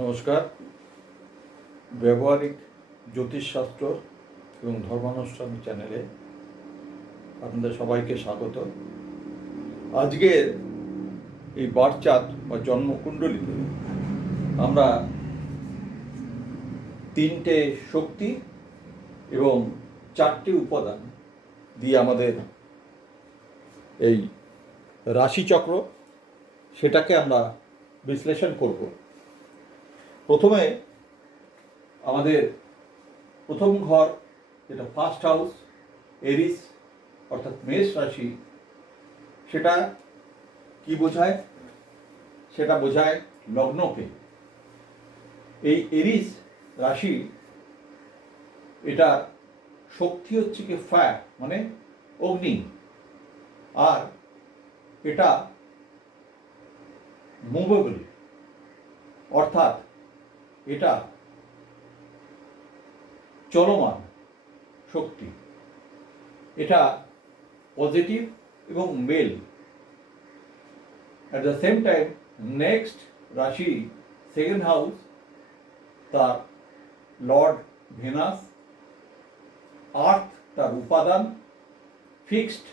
নমস্কার। ব্যবহারিক জ্যোতিষশাস্ত্র এবং ধর্মানুষ্ঠান চ্যানেলে আপনাদের সবাইকে স্বাগত। আজকের এই বারচাঁদ বা জন্মকুণ্ডলিতে আমরা তিনটে শক্তি এবং চারটি উপাদান দিয়ে আমাদের এই রাশিচক্র সেটাকে আমরা বিশ্লেষণ করব। প্রথমে আমাদের প্রথম ঘর, যেটা ফার্স্ট হাউস, এরিস অর্থাৎ মেষ রাশি, সেটা কি বোঝায়? সেটা বোঝায় লগ্নকে। এই এরিস রাশি, এটা শক্তি হচ্ছে কি ফায়ার, মানে অগ্নি, আর এটা মুভেবল, অর্থাৎ এটা চলমান শক্তি। এটা পজিটিভ এবং male. At the same time next রাশি সেকেন্ড হাউস, তার লর্ড ভেনাস, আর্থ তার উপাদান, ফিক্সড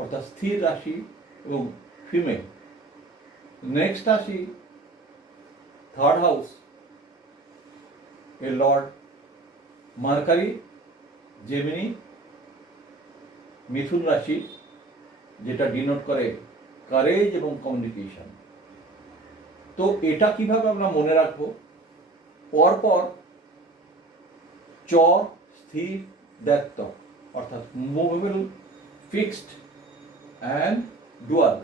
অর্থাৎ স্থির রাশি এবং ফিমেল। নেক্সট রাশি থার্ড হাউস, এর লর্ড মার্কারি, জেমিনি, মিথুন রাশি, যেটা ডিনোট করে কারেজ এবং কমিউনিকেশন। তো এটা কিভাবে আমরা মনে রাখবো? পরপর চর, স্থির, দ্বৈত, অর্থাৎ movable, fixed and dual.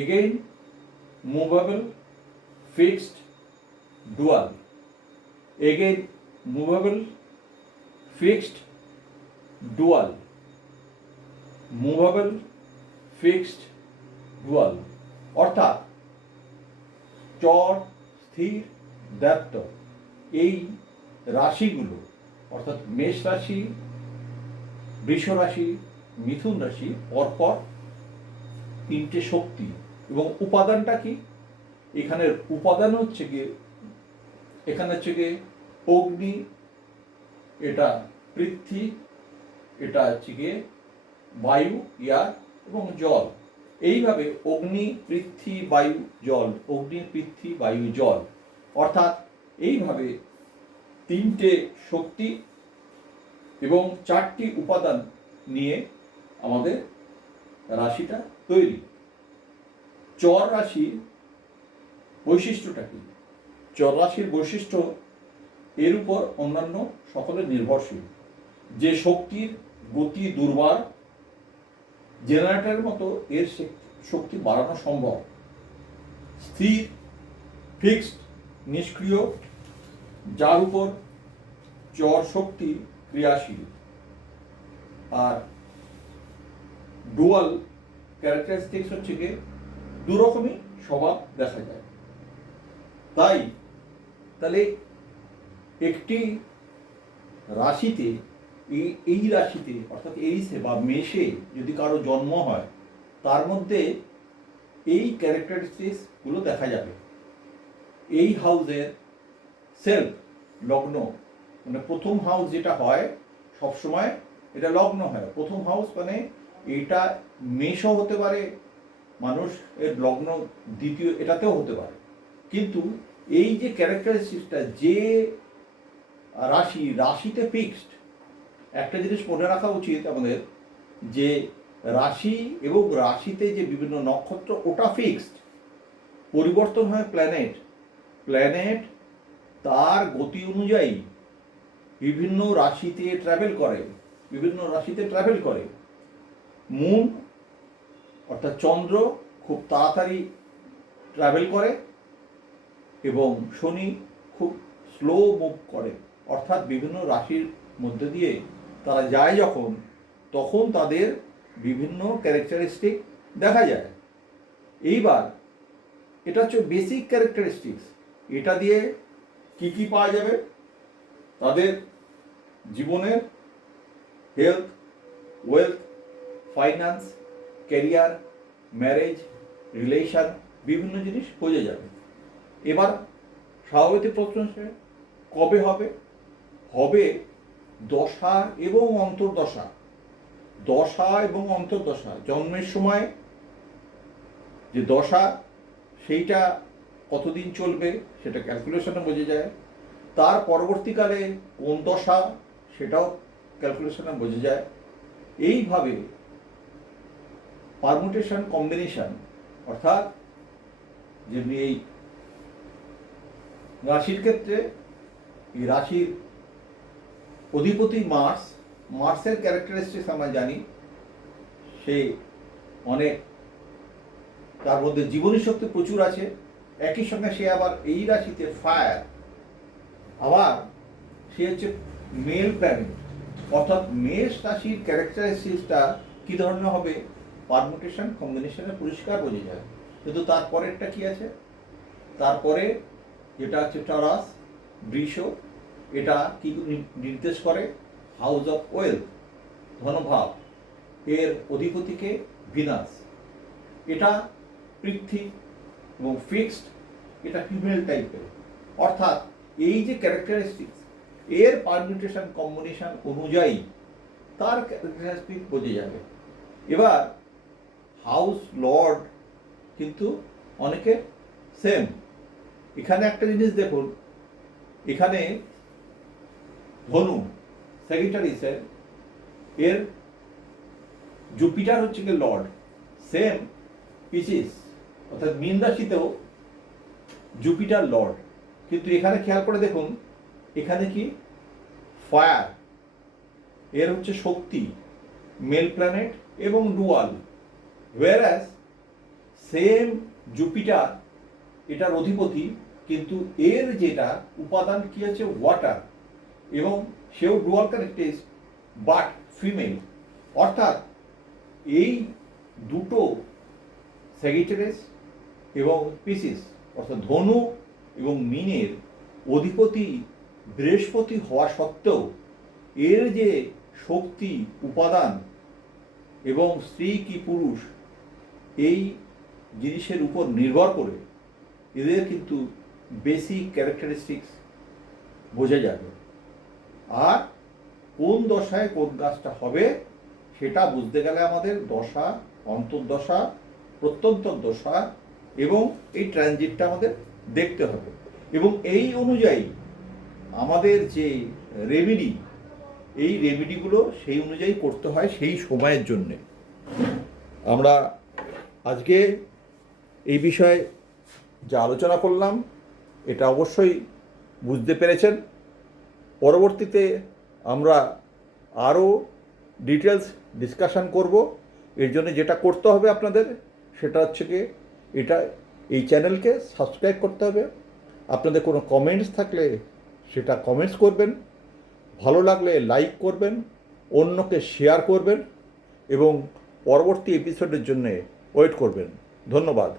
Again movable, fixed, dual. Again movable, fixed, dual. Movable, fixed, dual. অর্থাৎ চর, স্থির, দ্বৈত, এই রাশিগুলো অর্থাৎ মেষ রাশি, বৃষ রাশি, মিথুন রাশি পরপর তিনটে শক্তি। এবং উপাদানটা কি? এখানের উপাদান হচ্ছে গিয়ে, এখানে হচ্ছে গিয়ে অগ্নি, এটা পৃথ্বী, এটা হচ্ছে গিয়ে বায়ু, এয়ার এবং জল। এইভাবে অগ্নি, পৃথ্বী, বায়ু, জল, অগ্নি, পৃথ্বী, বায়ু, জল, অর্থাৎ এইভাবে তিনটে শক্তি এবং চারটি উপাদান নিয়ে আমাদের রাশিটা তৈরি। চর রাশির বৈশিষ্ট্যটা কি? চর রাশির বৈশিষ্ট্য এর উপর অন্যান্য সকলে নির্ভরশীল। যে শক্তির গতি দুর্বার, জেনারেটরের মতো এর শক্তি বাড়ানো সম্ভব। স্থির, ফিক্সড, নিষ্ক্রিয়, যার উপর চর শক্তি ক্রিয়াশীল। আর ডুয়াল ক্যারেক্টারিস্টিক্স হচ্ছে গিয়ে দুরকমই স্বভাব দেখা যায়। তাহলে একটি রাশিতে, এই রাশিতে অর্থাৎ এরিসে বা মেষে যদি কারো জন্ম হয়, তার মধ্যে এই ক্যারেক্টারিস্টিক্সগুলো দেখা যাবে। এই হাউসের সেলফ লগ্ন, মানে প্রথম হাউস যেটা হয় সবসময় এটা লগ্ন হয়। প্রথম হাউস মানে এটা মেষও হতে পারে, মানুষ এর লগ্ন দ্বিতীয় এটাতেও হতে পারে। কিন্তু এই যে ক্যারেক্টারিস্টিক্সটা, যে রাশিতে ফিক্সড, একটা জিনিস মনে রাখা উচিত আমাদের, যে রাশি এবং রাশিতে যে বিভিন্ন নক্ষত্র ওটা ফিক্সড, পরিবর্তন হয় প্ল্যানেট তার গতি অনুযায়ী বিভিন্ন রাশিতে ট্রাভেল করে। মুন অর্থাৎ চন্দ্র খুব তাড়াতাড়ি ট্রাভেল করে এবং শনি খুব স্লো মুভ করে, অর্থাৎ বিভিন্ন রাশির মধ্যে দিয়ে তারা যায় যখন, তখন তাদের বিভিন্ন ক্যারেক্টারিস্টিক দেখা যায়। এইবার এটা হচ্ছে বেসিক ক্যারেক্টারিস্টিক্স। এটা দিয়ে কি কি পাওয়া যাবে? তাদের জীবনের health, wealth, finance, career, marriage, relation, বিভিন্ন জিনিস বোঝা যাবে। এবার স্বাভাবিক প্রশ্ন আসে কবে হবে? হবে দশা এবং অন্তর্দশা। দশা এবং অন্তর্দশা, জন্মের সময় যে দশা সেইটা কতদিন চলবে সেটা ক্যালকুলেশনে বোঝা যায়। তার পরবর্তীকালে কোন দশা সেটাও ক্যালকুলেশনে বোঝা যায়। এইভাবে পারমুটেশন কম্বিনেশন, অর্থাৎ যেমনি এই রাশির ক্ষেত্রে এই রাশির অধিপতি মার্স, মার্সের ক্যারেক্টারিস্টিক্স আমরা জানি, সে অনেক, তার মধ্যে জীবনী শক্তি প্রচুর আছে। একই সঙ্গে সে আবার এই রাশিতে ফায়ার, আবার সে হচ্ছে মেল প্ল্যানেট, অর্থাৎ মেষ রাশির ক্যারেক্টারিস্টিক্সটা কী ধরনের হবে পারমুটেশন কম্বিনেশনে পরিষ্কার বোঝা যায়। কিন্তু তারপরেরটা কি আছে? তারপরে যেটা হচ্ছে টরাস, বৃষ, এটা কি নির্দেশ করে? হাউস অফ ওয়েলথ, ধনভাব, এর অধিপতিকে ভিনাস। এটা পৃথ্বী এবং ফিক্সড, এটা ফিমেল টাইপের। অর্থাৎ এই যে ক্যারেক্টারিস্টিক্স, এর পারমিউটেশন কম্বিনেশন অনুযায়ী তার ক্যারেক্টারিস্টিক বোঝা যাবে। এবার হাউস লর্ড কিন্তু অনেকে সেম। এখানে একটা জিনিস দেখুন, এখানে ধনু সেক্রেটারিসের এর জুপিটার হচ্ছে কি লর্ড, সেম পিসিস অর্থাৎ মীন রাশিতেও জুপিটার লর্ড। কিন্তু এখানে খেয়াল করে দেখুন, এখানে কি ফায়ার, এর হচ্ছে শক্তি, মেল প্ল্যানেট এবং ডুয়াল। ওয়ারাস সেম জুপিটার এটার অধিপতি, কিন্তু এর যেটা উপাদান কি আছে ওয়াটার, এবং সেও ডুয়াল ক্যারেক্টারিস্টিক্স বাট ফিমেল। অর্থাৎ এই দুটো স্যাজিটারিয়াস এবং পিসিস অর্থাৎ ধনু এবং মীনের অধিপতি বৃহস্পতি হওয়া সত্ত্বেও এর যে শক্তি উপাদান এবং স্ত্রী কি পুরুষ এই জিনিসের উপর নির্ভর করে এদের কিন্তু বেসিক ক্যারেক্টারিস্টিক্স বোঝা যাবে। আর কোন দশায় কোন গাছটা হবে সেটা বুঝতে গেলে আমাদের দশা, অন্তর্দশা, প্রত্যন্তর দশা এবং এই ট্রানজিটটা আমাদের দেখতে হবে। এবং এই অনুযায়ী আমাদের যে রেমেডি, এই রেমেডিগুলো সেই অনুযায়ী করতে হয় সেই সময়ের জন্যে। আমরা আজকে এই বিষয়ে যা আলোচনা করলাম এটা অবশ্যই বুঝতে পেরেছেন। পরবর্তীতে আমরা আরও ডিটেলস ডিসকাশন করব। এর জন্য যেটা করতে হবে আপনাদের সেটা হচ্ছে কি, এই চ্যানেলকে সাবস্ক্রাইব করতে হবে। আপনাদের কোনো কমেন্টস থাকলে সেটা কমেন্টস করবেন, ভালো লাগলে লাইক করবেন, অন্যকে শেয়ার করবেন এবং পরবর্তী এপিসোডের জন্য ওয়েট করবেন। ধন্যবাদ।